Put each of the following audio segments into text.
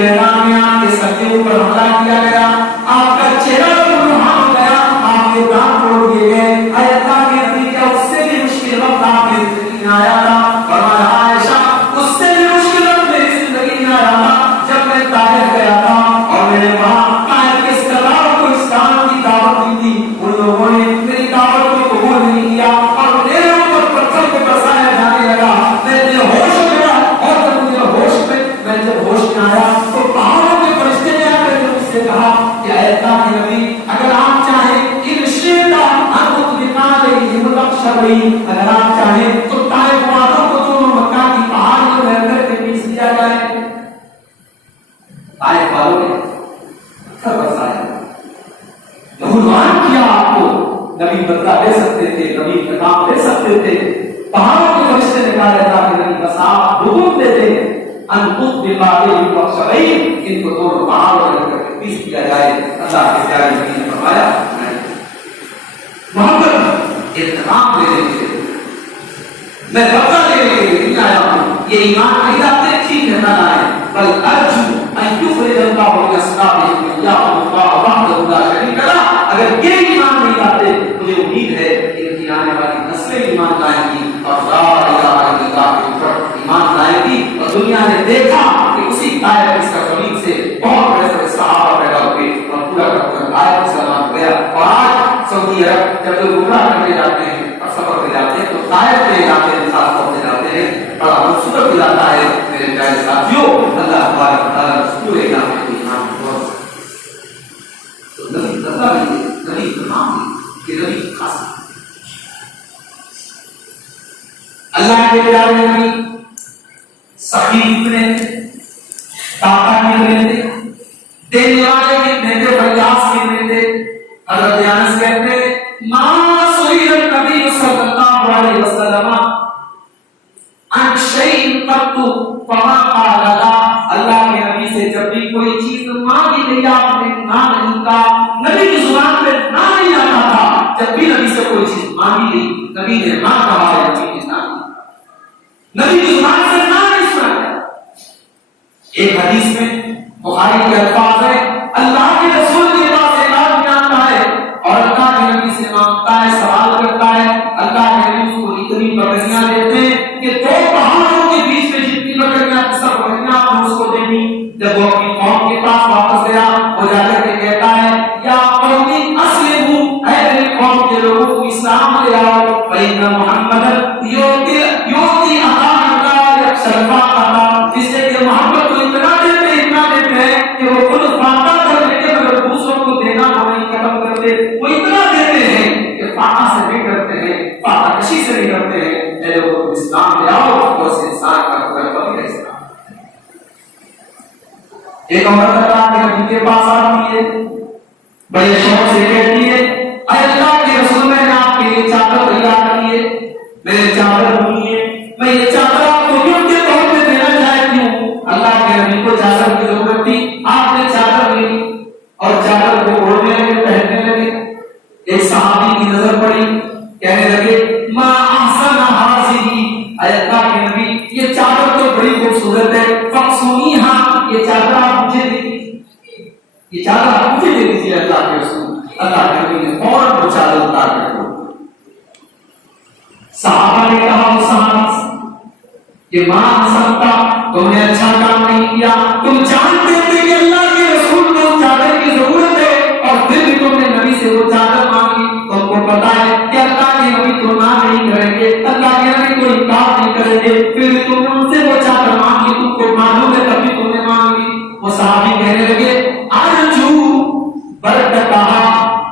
میدان میں آپ کے سر کے اوپر حملہ کیا گیا، آپ کا چہرہ برہان ہو گیا، آپ کے دانت توڑ دیے گئے، اے اللہ کے نبی کیا اس سے بھی مشکل وقت آپ کی زندگی میں آیا تھا؟ فرمایا عائشہ اس سے بھی مشکل وقت میری زندگی میں آیا تھا جب میں طائف گیا تھا اور میں نے وہاں طائف کے سرداروں کو اسلام کی دعوت دی تھی، ان لوگوں نے میری دعوت کو قبول نہیں کیا اور میرے اوپر پتھر کو برسایا جانے لگا، میں بے ہوش ہو گیا، اور جب مجھے ہوش میں آیا تو پہاڑوں کے فرشتے نے آ کر مجھ سے کہا کہ اے اللہ کے نبی اگر آپ چاہیں ان شیطا ان بقالیہم الاخشبین، اگر آپ چاہیں تو طائف والوں کو دونوں مکہ کی پہاڑ پر رہ کر کے پیس دیا جائے۔ طائف والوں نے پتھر برسایا، عنوان کیا آپ کو، نبی بدلہ لے سکتے تھے، نبی انتقام لے سکتے تھے، پہاڑوں کے فرشتے نے کہا رہتا کہ نبی بس آپ حکم دیتے ہیں ان بقالیہم الاخشبین، ان کو دونوں پہاڑوں پر رہ کر کے پیس دیا جائے۔ اللہ کے پیارے نبی نے فرمایا محمد انتقام لینے کے لیے، میں بدلہ لینے کے لیے نہیں آیا ہوں، یہ ایمان نہیں لاتے ٹھیک ہے نہ لائیں، بل ارجو ان یخرج اللہ من اصحابہ من یعبد اللہ وحدہ لا شریک لہ، اگر یہ ایمان نہیں لاتے مجھے امید ہے کہ ان کی آنے والی نسلیں ایمان لائیں گی اور لا الہ الا اللہ کے اوپر ایمان لائیں گی، اور دنیا نے دیکھا کہ اسی طائف اس کا زمین سے بہت بڑے بڑے صحابہ پیدا ہوئے اور پورا کا پورا طائف مسلمان ہو گیا۔ اور آج سعودی عرب جب لوگ عمرہ کرنے جاتے ہیں اور سفر پہ جاتے ہیں تو طائف کے علاقے میں خاص طور پہ جاتے ہیں، بڑا خوبصورت علاقہ ہے میرے پیارے ساتھیوں، اللہ تبارک و تعالیٰ اس پورے علاقے کو ایمان بہت تو نبی بدلہ بھی دے، نبی انعام بھی کہ نبی خاص اللہ کے پیارے نبی سخی کتنے تھے، داتا کتنے تھے، دینے والے کتنے تھے، فیاض کتنے تھے۔ حضرت انس کہتے ہیں ما سئل النبی صلی اللہ علیہ وسلم عن شیء قط فما قال لا، اللہ کے نبی سے جب بھی کوئی چیز مانگی گئی آپ نے نہ نہیں کہا، نبی کی زبان پہ نہ نہیں آتا تھا، جب بھی نبی سے کوئی چیز مانگی گئی نبی نے نہ کہا ہے، نبی نے نہ کہا، نبی کی زبان سے نہ نہیں سنا۔ ایک حدیث میں بخاری کے الفاظ ہے اللہ کے رسول کے پاس ایک آدمی آتا ہے اور اللہ کے نبی سے مانگتا ہے، سوال کرتا ہے، اللہ کے نبی اس کو اتنی بکریاں دیتے ہیں کہ دو پہاڑوں کے بیچ میں جتنی بکریاں سب بکریاں آپ نے اس کو دے دی۔ جب وہ اپنی قوم کے پاس واپس گیا وہ جا کر کے کہتا ہے یا قومی اسلموا، اے میری قوم کے لوگوں کو اسلام لے آؤ، فإن محمد یؤتی اطاعتا شفاعتا، اس سے کہ محمد کو اتنا دیتے ہیں کہ وہ خود فاتح کر لے کے مگر دوسروں کو دینا وہ نہیں ختم کرتے، وہ اتنا دیتے ہیں کہ فاتح سے نہیں کرتے ہیں، فاتح کشی سے نہیں کرتے ہیں۔ اے لوگوں کو اسلام لے آؤ، اور اس انسان کا قدر ہے اسلام۔ ایک عورت اللہ کے نبی کے پاس آتی ہے، بڑے شوق سے کہتی ہے اے اللہ کے رسول میں نے آپ کے لیے چادر تیار کی ہے، میرے چادر نہیں ہے، میں یہ چادر آپ کو یوں کے طور پہ دینا چاہتی ہوں۔ اللہ کے نبی کو چادر کی ضرورت تھی، آپ نے چادر لی اور چادر کو اوڑھنے لگے، پہننے لگے۔ ایک صحابی کی نظر پڑی، کہنے لگے ما احسن ہذہ، اے اللہ کے نبی یہ چادر تو بڑی خوبصورت ہے، فقسونیھا، یہ چادر آپ مجھے دے دیجیے، یہ چادر آپ مجھے دے دیجیے اللہ کے رسول۔ اللہ کے نبی نے فوراً وہ چادر اتار کر دو۔ صحابہ نے کہا اس صحابی سے کہ ماں سمتا تم نے اچھا کام نہیں کیا، تم جانتے تھے کہ اللہ کے رسول کو چادر کی ضرورت ہے اور پھر بھی تم نے نبی سے وہ چادر مانگی، تم کو پتا ہے کہ اللہ کے نبی تو نہ نہیں کریں گے، اللہ کے نبی کو انکار نہیں کریں گے، پھر بھی تم نے ان سے وہ چادر مانگی، تم کو معلوم ہے تبھی تم نے مانگی۔ وہ صحابی کہنے لگے ارجو برکتہ،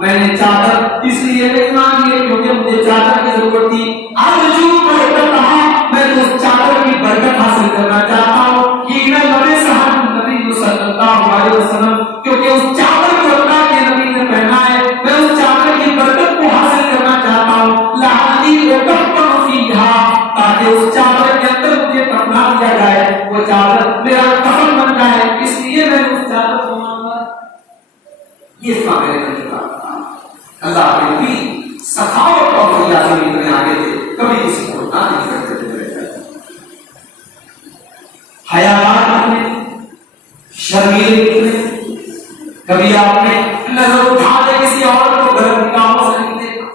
میں نے چادر اس لیے نہیں مانگی ہے کیونکہ مجھے چادر کی ضرورت تھی، ارجو برکتہ، میں تو اس چادر کی برکت حاصل کرنا چاہتا ہوں، یہ نہ لبے صحابہ نبی صلی اللہ علیہ وسلم، کیونکہ اس چادر کو اللہ کے نبی نے پہنا ہے، میں اس چادر کی برکت کو حاصل کرنا چاہتا ہوں، لعلی اکفن فیہا، تاکہ اس چادر کے اندر مجھے پہنا دیا جائے، وہ چادر میرا کفن بن جائے، اس لیے میں نے اس چادر کو مانگا۔ یہ تھا میرے نبی کا اللہ کے نبی سخاوت اور فیاضی میں اتنے آگے تھے، کبھی کسی کو نہ نہیں کرتے تھے۔ حیاوان اپنے شرم کبھی آپ نے نظر اٹھا دے کسی اور کو غلط نگاہوں سے نہیں دیکھا.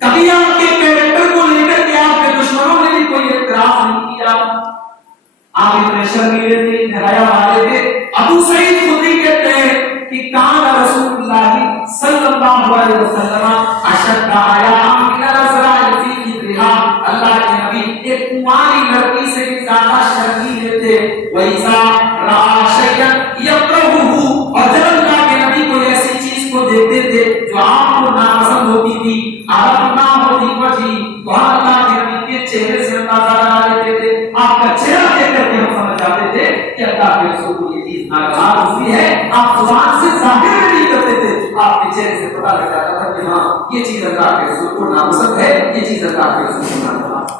کبھی آپ کے کیریکٹر کو لے کر کے آپ کے دشمنوں نے بھی کوئی اعتراض نہیں کیا. آپ اتنے شرمیلے تھے، حیا والے تھے. ابو سعید خدری کہتے ہیں کہ کان رسول اللہ صلی اللہ علیہ وسلم اشد حیا من الازراء فی ذرا. اللہ کے نبی ایک کماری لڑکی سے بھی زیادہ شرمیلے تھے. وَإِذَا رَأَىٰ شَيْئًا يَكْرَهُهُ، اور جب اللہ کے نبی کوئی ایسی چیز کو دیکھتے تھے جو آپ کو ناپسند ہوتی تھی، عرفنا ہوتی وجہ، وہاں اللہ کے نبی کے چہرے سے اندازہ لگا لیتے تھے. آپ کا چہرہ دیکھ کر کے ہم سمجھ جاتے تھے کہ اللہ کے رسول کو یہ چیز ناگوار ہوئی ہے. آپ زبان سے ظاہر نہیں کرتے تھے، آپ کے چہرے سے پتہ لگ جاتا تھا کہ ہاں یہ چیز اللہ کے رسول کو ناپسند ہے، یہ چیز اللہ کے رسول کو ناگوار.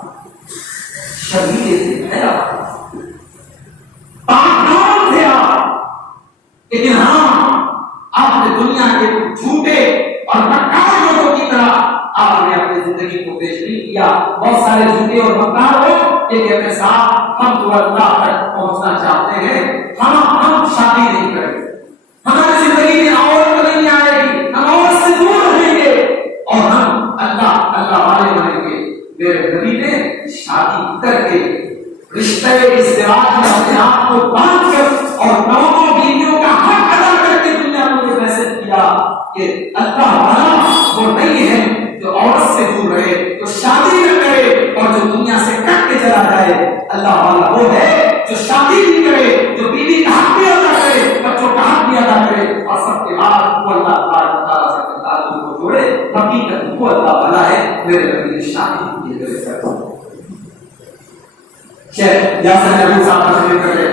شرمیلے تھے، پاک تھے آپ، لیکن ہاں آپ نے دنیا کے جھوٹے اور مکار لوگوں کی طرح آپ نے اپنی زندگی کو پیش نہیں کیا. بہت سارے جھوٹے اور مکار لوگ یہ کہتے صاحب ہم تو اللہ تک پہنچنا چاہتے ہیں، ہم شادی نہیں کریں گے، ہماری زندگی میں عورت نہیں آئے گی، ہم عورت سے دور رہیں گے اور ہم اللہ والے بنیں گے. میرے نبی نے شادی کر کے رشتے ازدواج میں اپنے آپ کو باندھ کر اور نو بیویوں کا حق ادا کر کے دنیا کو یہ فیصلہ کیا کہ اللہ والا وہ نہیں ہے جو عورت سے دور رہے، جو شادی نہ کرے اور جو دنیا سے کٹ کے چلا جائے. اللہ والا وہ ہے جو شادی بھی کرے، جو بیوی کا حق بھی ادا کرے، بچوں کا حق بھی ادا کرے، اور سب کے بعد وہ اللہ تعالیٰ سے تعلق کو جوڑے. حقیقت وہ اللہ والا ہے. میرے نبی نے شادی کی ہے. شیخ یاسر نبی صاحب کا ذکر کرے،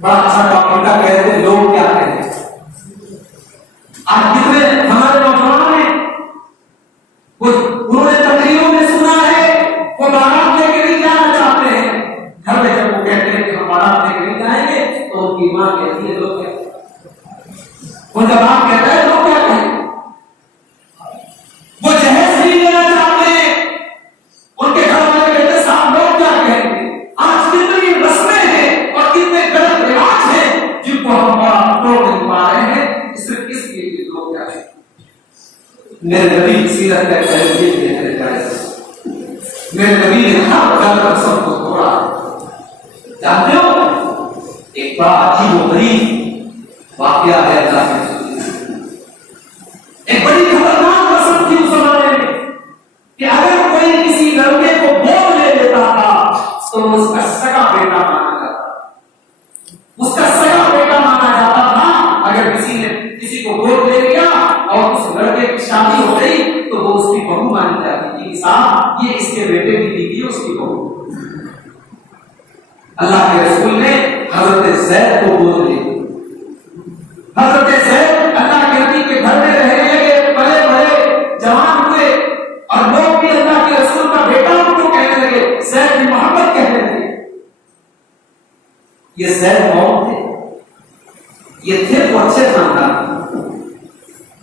بڑا اچھا ٹاپک کا کہتے ہیں لوگ کیا کہتے ہیں. آج کتنے ہمارے نوجوان ہیں انہوں نے تقریروں میں سنا ہے وہ بارات لے کے نہیں جانا چاہتے ہیں. گھر میں جب وہ کہتے ہیں کہ ہم بارات لے کے نہیں جائیں گے تو ان کی ماں کہتی ہے لوگ کیا. وہ جب آپ کہتا ہے لوگ کیا کہیں، وہ جہیز نہیں لینا چاہتے ہیں، ان کے گھر والے کہتے صاحب لوگ کیا کہیں گے. آج کتنی رسمیں ہیں اور کتنے غلط رواج ہیں جن کو ہم توڑ نہیں پا رہے ہیں صرف اس لیے کہ لوگ کیا کہیں. میرے نبی سیرت کا تحریر میرے نبی نے ہر غلط رسم کو توڑا. جانتے ہو ایک بڑا عجیب و غریب واقعہ ہے اللہ کے رسول. ایک بڑی خطرناک رسم تھی اس زمانے میں کہ اگر کوئی کسی لڑکے کو گود لے لیتا تھا تو اس کا سگا بیٹا مانا جاتا تھا. اس کا سگا بیٹا مانا جاتا تھا. اگر کسی نے کسی کو گود لے لیا اور اس لڑکے کی شادی ہو گئی تو وہ اس کی بہو مانی جاتی تھی. صاحب یہ اس کے بیٹے کی بیوی اس کی بہو. اللہ کے رسول نے حضرت زید کو گود لی. حضرت زید اللہ کے نبی کے گھر میں رہنے لگے، بڑے بڑے جوان ہوئے اور لوگ بھی اللہ کے رسول کا بیٹا ان کو کہنے لگے، زید بن محمد کہنے لگے. یہ زید کون تھے؟ یہ تھے تو اچھے خاندان،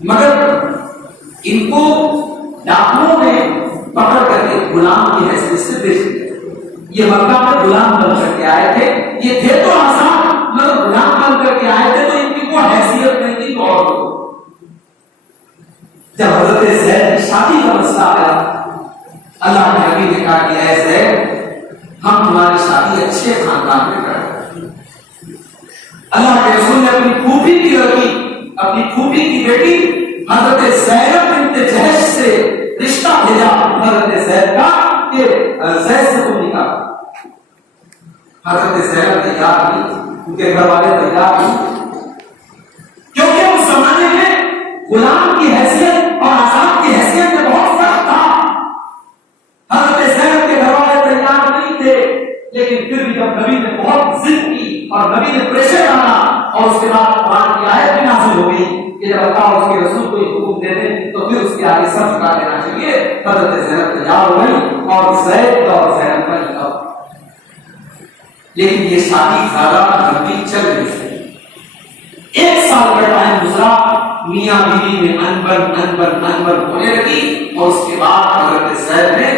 مگر ان کو ڈاکوؤں نے پکڑ کر کے غلام کی حیثیت سے بیچ دیا. یہ مکہ میں غلام بن کر کے آئے تھے. یہ تھے تو آسان مگر غلام بن کر کے آئے تھے تو ان کی کوئی حیثیت نہیں تھی. اور جب حضرت زید کی شادی کا مسئلہ آیا اللہ کے نبی نے کہا کہ اے زید ہم تمہاری شادی اچھے خاندان میں کریں. اللہ کے رسول نے اپنی پھوپھی کی لڑکی، اپنی پھوپھی کی بیٹی حضرت زینب بنت جہش سے رشتہ بھیجا حضرت زید کا کہ زید سے تم نکاح. حضرت زینب تیار ہوئی، ان کے گھر والے تیار ہوئے، کیونکہ اس زمانے میں غلام کی حیثیت اور آزاد کی حیثیت میں بہت فرق تھا. حضرت زینب کے گھر والے تیار نہیں تھے، لیکن پھر بھی جب نبی نے بہت ضد کی اور نبی نے پریشر ڈالا اور اس کے بعد قرآن کی آیت بھی نازل ہو گئی کہ جب اللہ اس کے رسول کو حکم دے دیں تو پھر اس کے آگے سب جھکا دینا چاہیے. حضرت زینب تیار ہو گئی اور زید اور زینب کا نکاح. لیکن یہ شادی زیادہ لمبی چل رہی ہے. 1 سال کا ٹائم گزرا، میاں بیوی میں انبن ہونے لگی اور اس کے بعد حضرت زید نے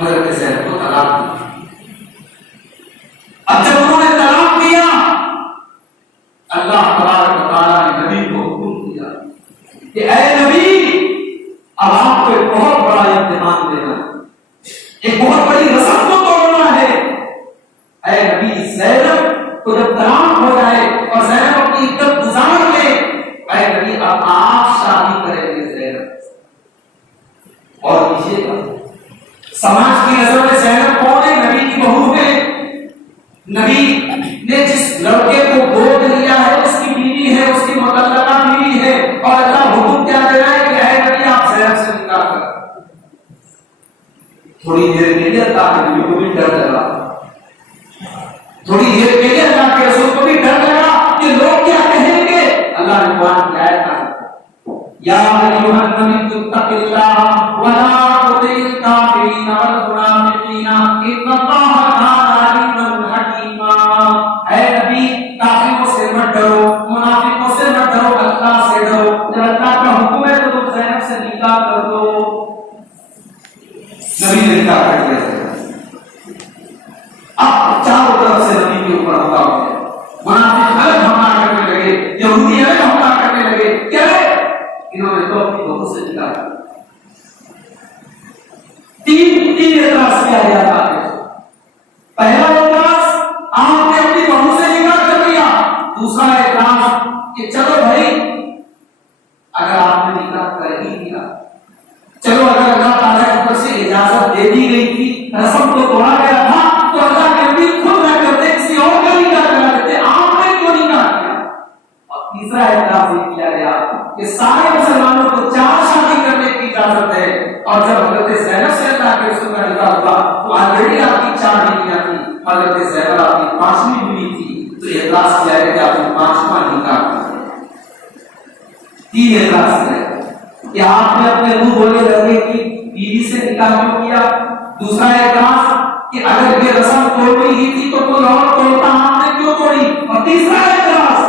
حضرت زینب کو طلاق دی. اب جب انہوں نے طلاق دیا اللہ ایک بہت بڑی رسم کو توڑنا ہے. اے نبی زینب کو جب طلاق ہو جائے اور زینب اپنی عدت گزار لے، اے نبی اب آپ شادی کریں گے زینب. اور دیجیے گا سماج کی نظر میں زینب کون ہے؟ نبی کی بہو ہے. نبی نے جس لڑکے کو گود لیا ہے اس کی بیوی ہے، اس کی مطلقہ بیوی ہے، اور اللہ حکم کیا دے رہا ہے کہ اے نبی آپ زینب سے نکاح کریں. تھوڑی دیر کے لیے اللہ کے نبی کو بھی ڈر لگا، تھوڑی دیر کے لیے اللہ کے رسول کو بھی ڈر لگا کہ لوگ کیا کہیں گے. اللہ نے قرآن کی آیت نازل کی، یا ایھا النبی اتق اللہ ولا تطع الکافرین والمنافقین ان اللہ کان علیما حکیما. اے نبی کافروں سے مت ڈرو، منافقوں سے مت ڈرو، اللہ سے ڈرو. جب اللہ کا حکم ہے تو تم زینب سے نکاح کر دو. نبی نے نکاح کر دیا. اب چاروں طرف سے نبی کے اوپر حملہ ہو گیا. منافق الگ حملہ کرنے لگے، یہودی الگ حملہ کرنے لگے. کیا ہے؟ انہوں نے تو اپنی بہو سے نکاح کیا. تین اعتراض کیا جاتا ہے. پہلا اعتراض آپ نے اپنی بہو سے نکاح کر لیا. دوسرا اعتراض کہ چلو بھائی اگر آپ نے نکاح کر ہی دیا، چلو اگر اللہ تعالیٰ کی طرف سے اجازت دے دی گئی تھی، رسم کو توڑا گیا تھا، تو اللہ کے نبی خود نہ کرتے، کسی اور کا نکاح کرا دیتے، آپ نے کیوں نکاح کیا؟ اور تیسرا اعتراض یہ کیا گیا کہ سارے مسلمانوں کو 4 شادی کرنے کی اجازت ہے، اور جب حضرت زینب سے اللہ کے رسول کا نکاح ہوا تو آلریڈی آپ کی 4 بیویاں تھیں، حضرت زینب آپ کی 5ویں بیوی تھی، تو اعتراض کیا ہے کہ آپ نے 5واں نکاح کیا. 3 اعتراض کیا کہ آپ نے اپنے منہ بولے لڑکے کی بیوی سے نکاح کیوں کیا. دوسرا اعتراض کہ اگر یہ رسم توڑنی ہی تھی تو کوئی اور توڑتا، آپ نے کیوں توڑی. اور تیسرا اعتراض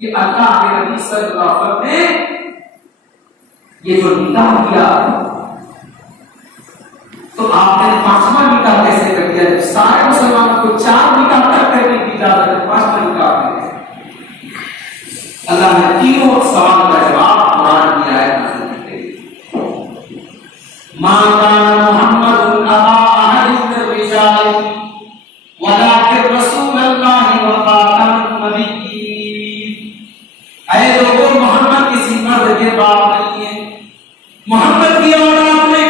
کہ اللہ کے نبی صلی اللہ علیہ وسلم نے یہ جو نکاح کیا تو آپ نے 5واں نکاح کیسے کر دیا جب سارے مسلمانوں کو 4 نکاح تک کرنے کی اجازت ہے، 5واں نکاح کر دیا. اللہ نے تینوں سوال کا جواب قرآن کی آیت نازل کی. ما کان محمد ابا احد من الرجال ولکن رسول اللہ وخاتم النبیین. اے لوگوں، محمد کسی مرد کے باپ نہیں ہے، محمد کی اولاد میں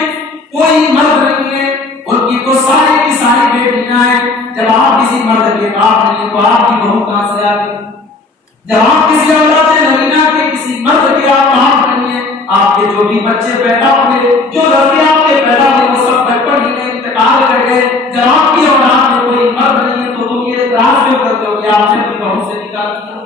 کوئی مرد نہیں ہے، ان کی تو ساری کی ساری بیٹیاں ہیں. جب آپ کسی مرد کے باپ نہیں ہیں تو آپ کی بہو کہاں سے آ گئی؟ جب آپ کسی اولاد نگینا کے کسی مرد کے آپ باپ نہیں ہیں، آپ کے جو بھی بچے پیدا ہوئے، جو لڑکے آپ کے پیدا ہوئے، وہ سب بچپن ہی میں انتقال کر گئے. جب آپ کی اولاد میں کوئی مرد نہیں ہے تو تم یہ اعتراض کیوں کرتے ہو کہ آپ نے اپنی بہو سے نکاح کیا،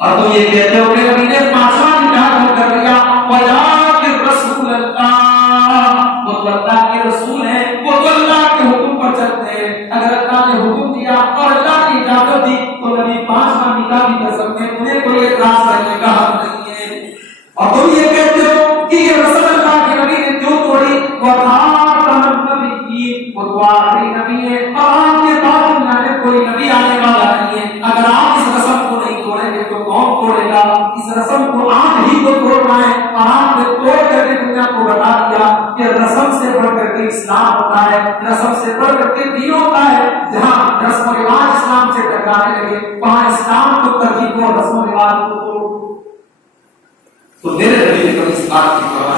اور تم یہ کہتے ہو کہ نبی نے 5واں نکاح کیوں کر لیا. وَلَٰكِن رَسُولَ اللَّهِ، وہ تو اللہ کے رسول ہیں، وہ تو اللہ کے حکم پر چلتے ہیں. اگر اللہ نے حکم دیا اور اللہ کی اجازت دی تو نبی 5واں نکاح بھی کر سکتے ہیں، انہیں کوئی اعتراض کرنے کا حق نہیں ہے. اور تم یہ کہتے ہو کہ یہ رسول اللہ کے نبی نے کیوں توڑی. وَخَاتَمَ النَّبِيِّينَ، وہ تو آخری نبی ہے اور آپ کے بعد دنیا میں کوئی نبی آنے والا نہیں ہے. اگر آپ اس رسم کو نہیں توڑیں گے تو کون توڑے گا؟ اس رسم کو آپ ہی کو توڑنا ہے، اور آپ نے توڑ کر کے دنیا کو بتا دیا کہ رسم سے بڑھ کر کے اسلام ہوتا ہے، رسم سے بڑھ کر کے دین ہوتا ہے. جہاں رسم و رواج اسلام سے ٹکرانے لگے وہاں اسلام کو ترجیح دو، رسم و رواج کو توڑو. تو میرے نبی نے کبھی اس بات کی پرواہ